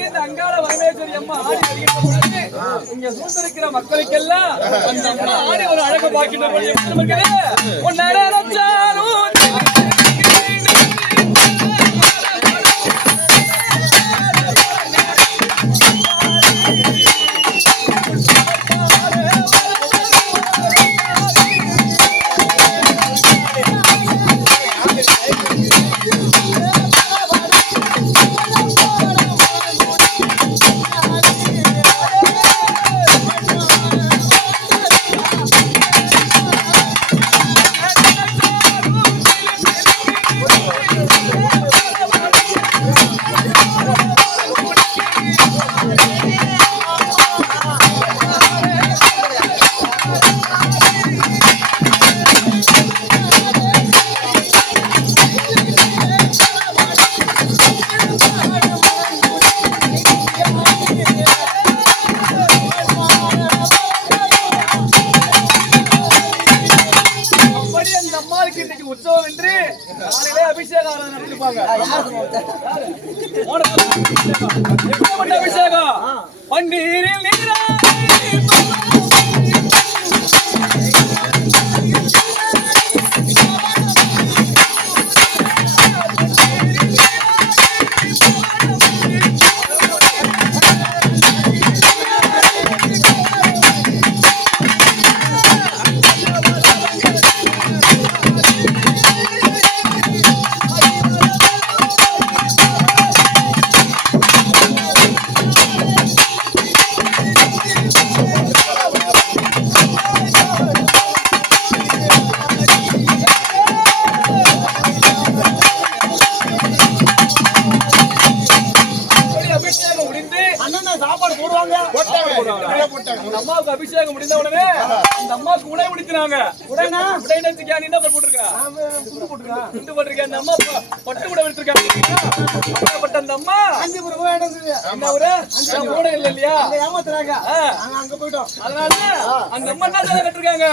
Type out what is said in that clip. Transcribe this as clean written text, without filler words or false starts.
அப்படி இந்த அங்காள வரவேஸ்வரி அம்மா ஆடி வருகின்ற இங்க சூழ்ந்திருக்கிற மக்களுக்கெல்லாம் அந்த அம்மா ஆடி ஒரு அழகு பார்க்கின்ற உற்சவம் என்று காலையிலே அபிஷேகம் நடத்திருப்பாங்க. அபிஷேகம் பன்னீரில் அம்மாவுக்கு அபிஷேகம் முடிந்த உடனே அந்த அம்மாவுக்கு உடை முடிக்கிறாங்க. என்ன போட்டிருக்க அந்த அம்மா பட்டு கூட எடுத்திருக்காங்க. அந்த அம்மா என்ன ஊடகம் இல்லை இல்லையா, அங்க போயிட்டோம். அதனால அந்த அம்மா என்ன கட்டிருக்காங்க,